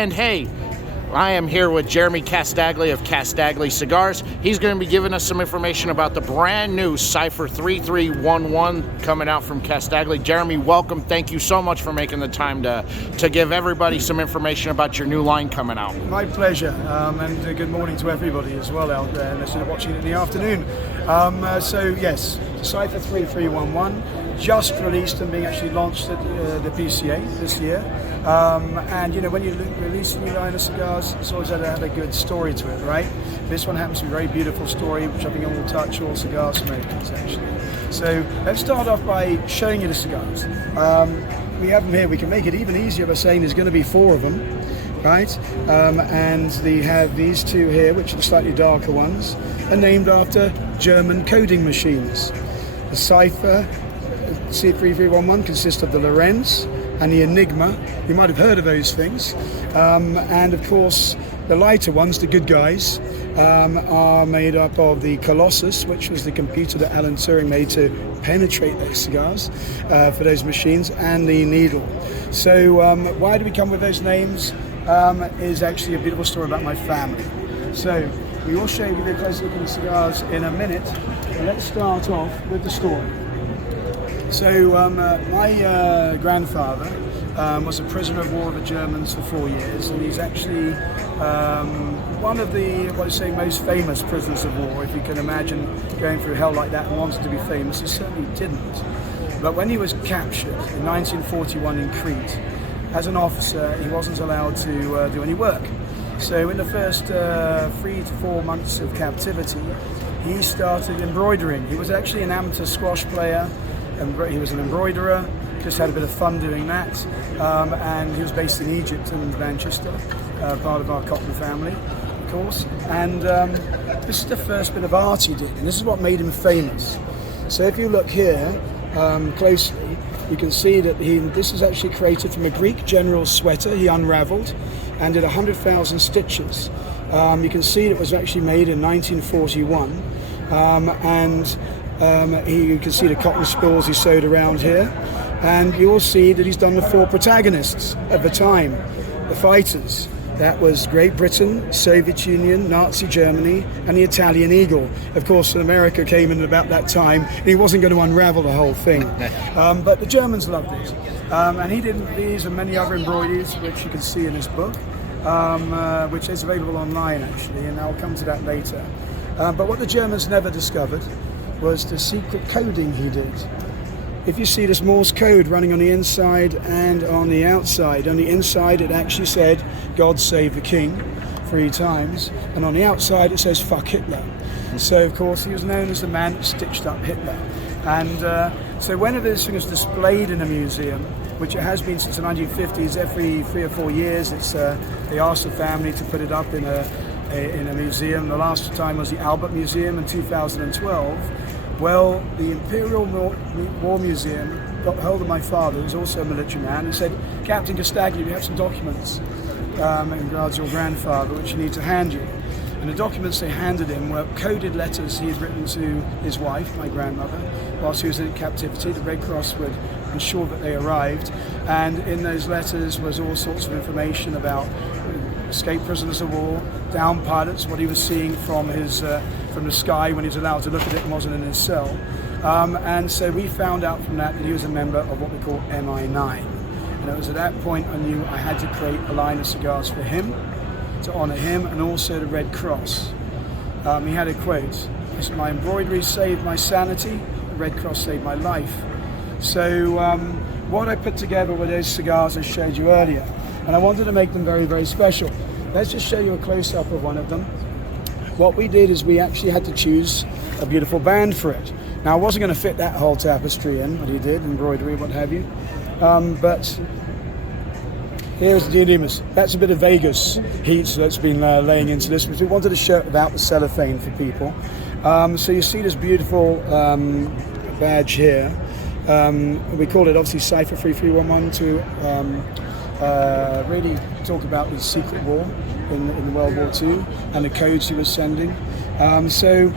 And hey, I am here with Jeremy Casdagli of Casdagli Cigars. He's going to be giving us some information about the brand new Cypher 3311 coming out from Casdagli. Jeremy, welcome. Thank you so much for making the time to give everybody some information about your new line coming out. My pleasure, and good morning to everybody as well out there, unless you're watching it in the afternoon. So yes, Cypher 3311 just released and being actually launched at the PCA this year. And you know, when you release a new line of cigars, it's always had a good story to it, right? This one happens to be a very beautiful story, which I think will touch all cigar smokers actually. So let's start off by showing you the cigars. We have them here. We can make it even easier by saying there's going to be 4 of them, right? And they have these 2 here, which are the slightly darker ones, are named after German coding machines. The Cypher C3311 consists of the Lorenz and the Enigma. You might have heard of those things. And of course, the lighter ones, the good guys, are made up of the Colossus, which was the computer that Alan Turing made to penetrate those cigars for those machines, and the Needle. So why do we come with those names? Is actually a beautiful story about my family. So we will show you the close look at the cigars in a minute. But let's start off with the story. So my grandfather was a prisoner of war of the Germans for 4 years, and he's actually one of the, most famous prisoners of war. If you can imagine going through hell like that and wanted to be famous, he certainly didn't. But when he was captured in 1941 in Crete, as an officer, he wasn't allowed to do any work. So in the first 3 to 4 months of captivity, he started embroidering. He was actually an amateur squash player. He was an embroiderer, just had a bit of fun doing that, and he was based in Egypt and Manchester, part of our Cotton family, of course. And this is the first bit of art he did, and this is what made him famous. So if you look here closely, you can see that this is actually created from a Greek general's sweater he unraveled and did 100,000 stitches. You can see it was actually made in 1941, you can see the cotton spools he sewed around here, and you'll see that he's done the 4 protagonists of the time, the fighters. That was Great Britain, Soviet Union, Nazi Germany, and the Italian Eagle. Of course, America came in about that time, and he wasn't going to unravel the whole thing. But the Germans loved it. And he did these and many other embroideries, which you can see in this book, which is available online, actually, and I'll come to that later. But what the Germans never discovered was the secret coding he did. If you see this Morse code running on the inside and on the outside, on the inside it actually said, "God save the King," 3 times, and on the outside it says, "Fuck Hitler." So of course he was known as the man that stitched up Hitler. And so whenever this thing is displayed in a museum, which it has been since the 1950s, every 3 or 4 years, they asked the family to put it up in a museum. The last time was the Albert Museum in 2012. Well, the Imperial War Museum got hold of my father, who's also a military man, and said, "Captain Casdagli, we have some documents in regards to your grandfather, which you need to hand you." And the documents they handed him were coded letters he had written to his wife, my grandmother, whilst he was in captivity. The Red Cross would ensure that they arrived. And in those letters was all sorts of information about escaped prisoners of war, down pilots, what he was seeing from the sky when he was allowed to look at it and wasn't in his cell. And so we found out from that he was a member of what we call MI9. And it was at that point I knew I had to create a line of cigars for him, to honour him, and also the Red Cross. He had a quote: "My embroidery saved my sanity, the Red Cross saved my life." So what I put together were those cigars I showed you earlier, and I wanted to make them very, very special. Let's just show you a close-up of one of them. What we did is we actually had to choose a beautiful band for it. Now I wasn't going to fit that whole tapestry in, what he did, embroidery, what have you, but here's the Diademas. That's a bit of Vegas heat that's been laying into this, because we wanted to show it without the cellophane for people. So you see this beautiful badge here. We called it obviously Cypher 3311 to really talk about the secret war in World War II and the codes he was sending. So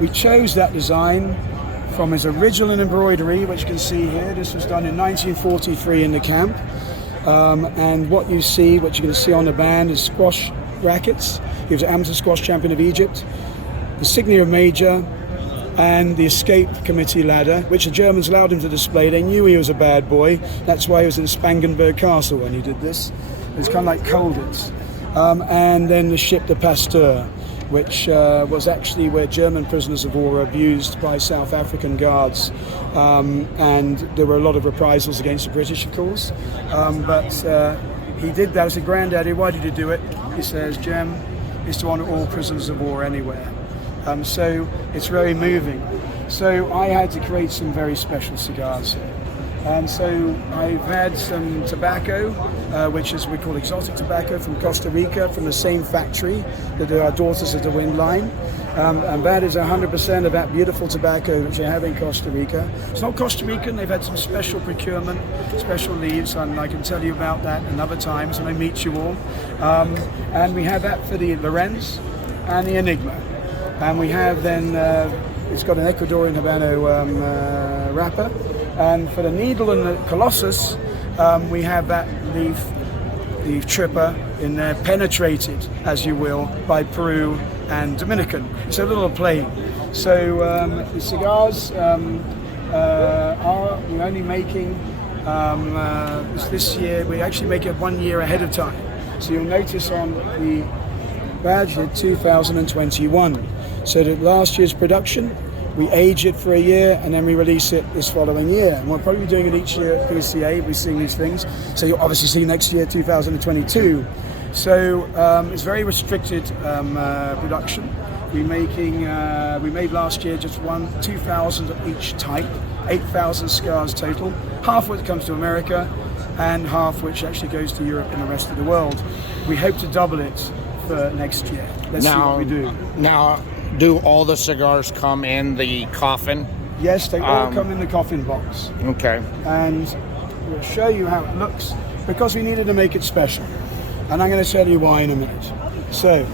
we chose that design from his original embroidery, which you can see here. This was done in 1943 in the camp. And what you see, what you're going to see on the band is squash rackets. He was an amateur squash champion of Egypt, the Signia Major, and the Escape Committee ladder, which the Germans allowed him to display. They knew he was a bad boy. That's why he was in Spangenberg Castle when he did this. It was kind of like Colditz. And then the ship de Pasteur, which was actually where German prisoners of war were abused by South African guards. And there were a lot of reprisals against the British, of course. But he did that. I said, "Granddaddy, why did you do it?" He says, "Jem, it's to honour all prisoners of war anywhere." So it's very moving. So I had to create some very special cigars here. And so I've had some tobacco, which is we call exotic tobacco from Costa Rica, from the same factory that are Daughters of the Wind line. And that is 100% of that beautiful tobacco which you have in Costa Rica. It's not Costa Rican, they've had some special procurement, special leaves, and I can tell you about that another time when I meet you all. And we have that for the Lorenz and the Enigma. And we have then, it's got an Ecuadorian Habano wrapper. And for the Needle and the Colossus, we have that leaf tripper in there, penetrated, as you will, by Peru and Dominican. It's a little plain. So the cigars we're only making, this year, we actually make it 1 year ahead of time. So you'll notice on the badge in 2021. So that last year's production, we age it for a year and then we release it this following year. And we'll probably be doing it each year at PCA. We're seeing these things. So you'll obviously see next year, 2022. So it's very restricted production. We made last year just 2,000 of each type, 8,000 cigars total. Half of it comes to America and half which actually goes to Europe and the rest of the world. We hope to double it for next year. Let's see what we do. Now, do all the cigars come in the coffin? Yes, they all come in the coffin box. Okay. And we'll show you how it looks because we needed to make it special. And I'm going to tell you why in a minute. So,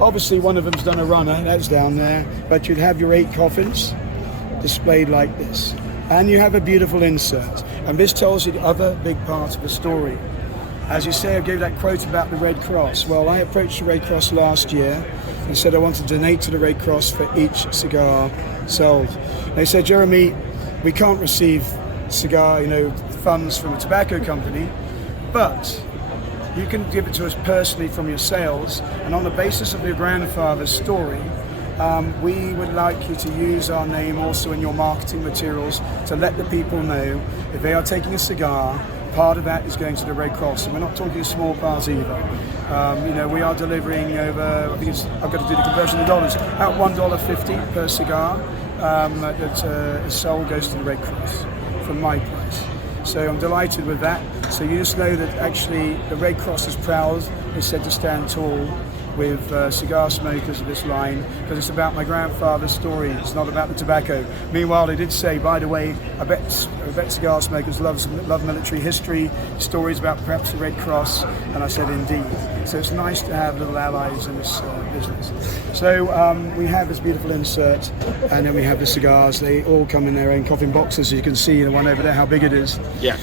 obviously one of them's done a runner, that's down there, but you'd have your 8 coffins displayed like this. And you have a beautiful insert. And this tells you the other big part of the story. As you say, I gave that quote about the Red Cross. Well, I approached the Red Cross last year and said I want to donate to the Red Cross for each cigar sold. They said, "Jeremy, we can't receive cigar, funds from a tobacco company, but you can give it to us personally from your sales, and on the basis of your grandfather's story, we would like you to use our name also in your marketing materials to let the people know if they are taking a cigar, part of that is going to the Red Cross." And we're not talking small parts either. We are delivering over, I've got to do the conversion to dollars, about $1.50 per cigar that is sold goes to the Red Cross from my price. So I'm delighted with that. So you just know that actually the Red Cross is proud, is said to stand tall with cigar smokers of this line, because it's about my grandfather's story, it's not about the tobacco. Meanwhile, they did say, by the way, I bet cigar smokers love military history, stories about perhaps the Red Cross, and I said indeed. So it's nice to have little allies in this business. So we have this beautiful insert, and then we have the cigars. They all come in their own coffin boxes, as you can see, the one over there, how big it is. Yes.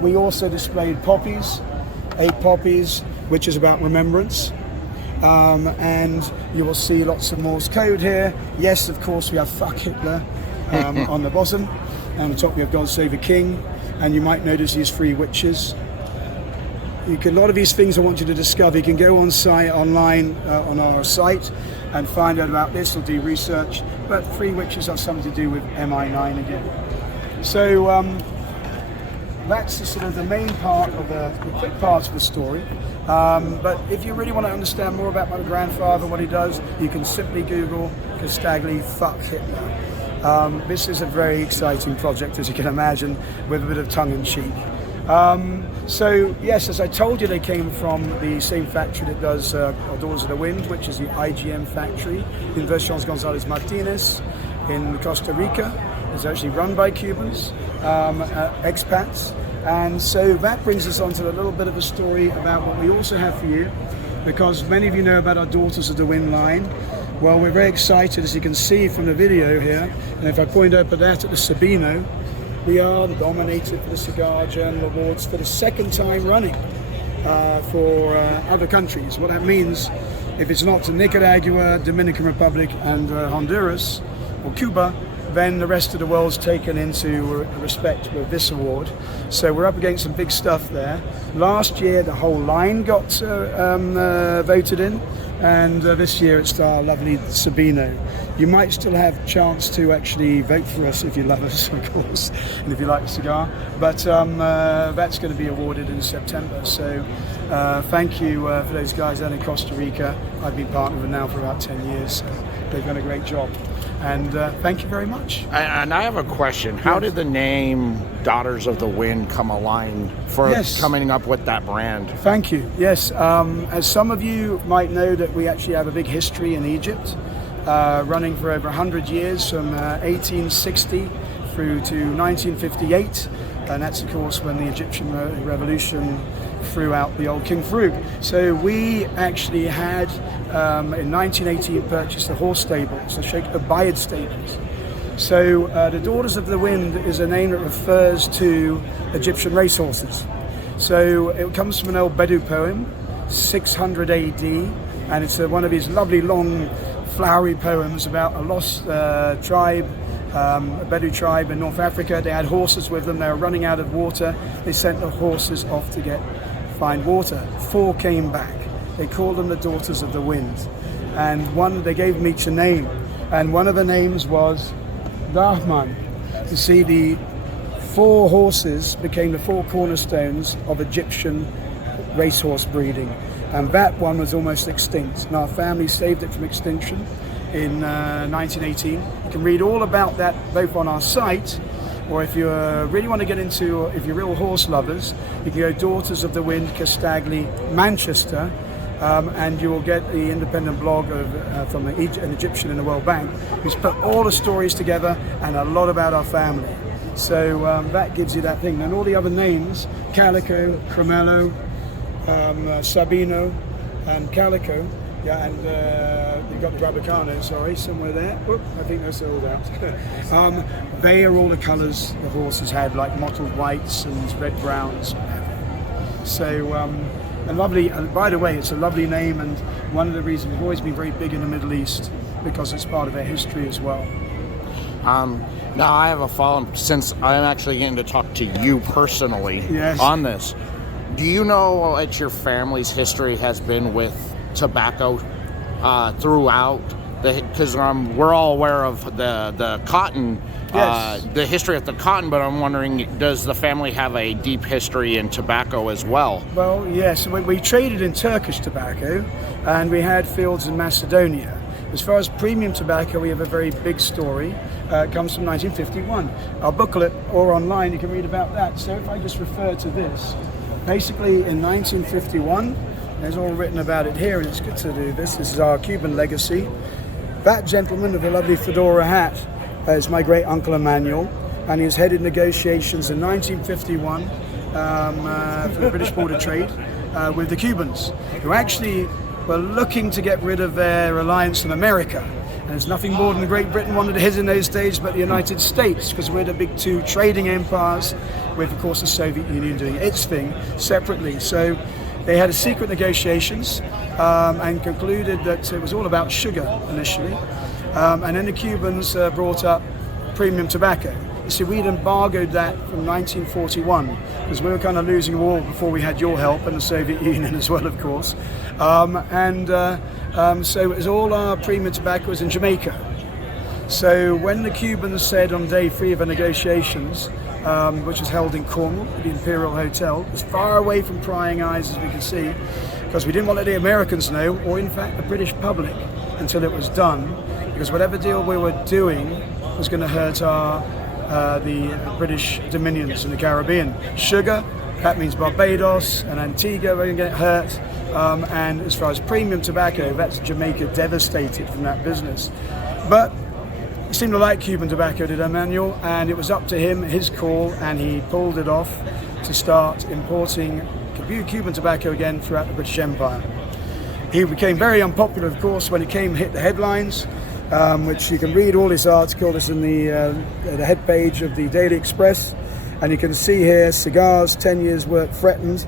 We also displayed poppies, 8 poppies, which is about remembrance. And you will see lots of Morse code here. Yes, of course, we have "Fuck Hitler" on the bottom. And on the top we have "God Save the King." And you might notice these 3 witches. A lot of these things I want you to discover. You can go online on our site and find out about this or do research. But 3 witches have something to do with MI9 again. So that's the main part of the quick part of the story. But if you really want to understand more about my grandfather, what he does, you can simply Google Casdagli Fuck Hitler. This is a very exciting project, as you can imagine, with a bit of tongue-in-cheek. So yes, as I told you, they came from the same factory that does Daughters of the Wind, which is the IGM factory in Versions Gonzalez Martinez in Costa Rica. It's actually run by Cubans, expats. And so that brings us on to a little bit of a story about what we also have for you, because many of you know about our Daughters of the Wind line. Well, we're very excited, as you can see from the video here, and if I point up at that at the Sabino, We are nominated for the Cigar Journal Awards for the second time running for other countries. What that means, if it's not to Nicaragua, Dominican Republic, and Honduras, or Cuba, then the rest of the world's taken into respect with this award. So we're up against some big stuff there. Last year, the whole line got voted in, and this year it's our lovely Sabino. You might still have a chance to actually vote for us if you love us, of course, and if you like the cigar. But that's going to be awarded in September. So thank you for those guys down in Costa Rica. I've been partnered with them now for about 10 years. So they've done a great job. And thank you very much. And I have a question. How did the name Daughters of the Wind come aligned for coming up with that brand? Thank you. Yes, as some of you might know, that we actually have a big history in Egypt, running for over 100 years, from 1860 through to 1958. And that's, of course, when the Egyptian Revolution threw out the old King Farouk. So we actually had, in 1918, purchased the horse stables, the Sheikh Ubayd stables. So the Daughters of the Wind is a name that refers to Egyptian racehorses. So it comes from an old Bedou poem, 600 AD, and it's one of his lovely long flowery poems about a lost tribe, a Bedou tribe in North Africa. They had horses with them. They were running out of water. They sent the horses off to find water. 4 came back. They called them the Daughters of the Wind, and they gave them each a name, and one of the names was Rahman. You see, the 4 horses became the 4 cornerstones of Egyptian racehorse breeding, and that one was almost extinct, and our family saved it from extinction in 1918. You can read all about that both on our site, or if you really want to get into, if you're real horse lovers, you can go Daughters of the Wind, Casdagli, Manchester, and you will get the independent blog from an Egyptian in the World Bank, who's put all the stories together and a lot about our family. So that gives you that thing. And all the other names, Calico, Cremello, Sabino, and Calico, and you've got the Rabicano, sorry, somewhere there. Oop, I think they're sold out. They are all the colours the horses had, like mottled whites and red browns. So, and lovely, and by the way, it's a lovely name, and one of the reasons we've always been very big in the Middle East, because it's part of their history as well. Now I have a follow-up, since I'm actually getting to talk to you personally on this. Do you know what your family's history has been with tobacco throughout? Because we're all aware of the cotton, the history of the cotton, but I'm wondering, does the family have a deep history in tobacco as well? Well, yes, we traded in Turkish tobacco, and we had fields in Macedonia. As far as premium tobacco, we have a very big story. It comes from 1951. Our booklet, or online, you can read about that. So if I just refer to this, basically in 1951, there's all written about it here, and it's good to do this. This is our Cuban legacy. That gentleman with the lovely fedora hat is my great uncle Emmanuel, and he's headed negotiations in 1951 for the British Border Trade with the Cubans, who actually were looking to get rid of their reliance on America. And there's nothing more than Great Britain wanted his in those days but the United States, because we're the big 2 trading empires, with, of course, the Soviet Union doing its thing separately. So they had a secret negotiations and concluded that it was all about sugar initially. And then the Cubans brought up premium tobacco. You see, we'd embargoed that from 1941, because we were kind of losing a war before we had your help, and the Soviet Union as well, of course. So it was all our premium tobacco was in Jamaica. So when the Cubans said on day 3 of the negotiations, which was held in Cornwall at the Imperial Hotel, as far away from prying eyes as we could see, because we didn't want to let the Americans know, or in fact the British public, until it was done, because whatever deal we were doing was going to hurt the British dominions in the Caribbean. Sugar, that means Barbados and Antigua were going to get hurt, and as far as premium tobacco, that's Jamaica devastated from that business. But he seemed to like Cuban tobacco, did Emmanuel, and it was up to him, his call, and he pulled it off to start importing Cuban tobacco again throughout the British Empire. He became very unpopular, of course, when it hit the headlines, which you can read all his article. It's in the head page of the Daily Express, and you can see here cigars, 10 years work threatened,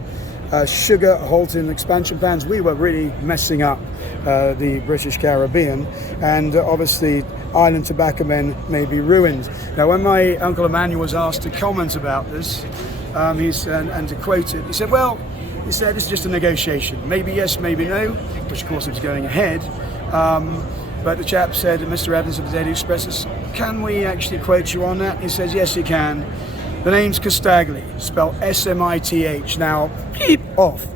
sugar halting expansion plans. We were really messing up the British Caribbean, and obviously island tobacco men may be ruined. Now, when my Uncle Emmanuel was asked to comment about this, and to quote it, he said, well, he said, it's just a negotiation. Maybe yes, maybe no, which of course was going ahead. But the chap said, Mr. Evans of the Daily Express says, can we actually quote you on that? He says, yes, you can. The name's Casdagli, spelled S-M-I-T-H. Now, beep off.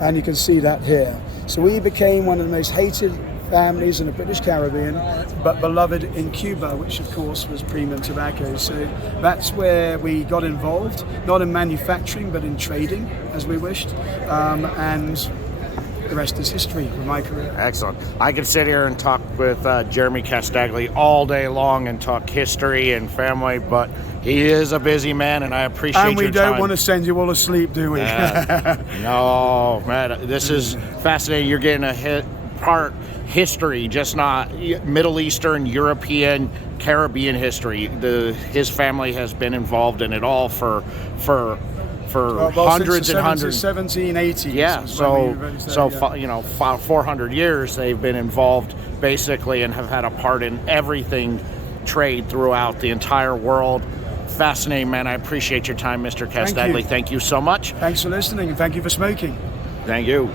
And you can see that here. So we became one of the most hated families in the British Caribbean, but beloved in Cuba, which of course was premium tobacco. So that's where we got involved, not in manufacturing, but in trading, as we wished. And the rest is history for my career. Excellent. I could sit here and talk with Jeremy Casdagli all day long and talk history and family, but he is a busy man, and I appreciate your time. And we don't want to send you all asleep, do we? No, man, this is fascinating. You're getting a part history, just not Middle Eastern, European, Caribbean history. His family has been involved in it all for hundreds and hundreds. 1780s. Yeah, you know, 400 years they've been involved basically and have had a part in everything trade throughout the entire world. Fascinating, man. I appreciate your time, Mr. Casdagli. Thank you so much. Thanks for listening, and thank you for smoking. Thank you.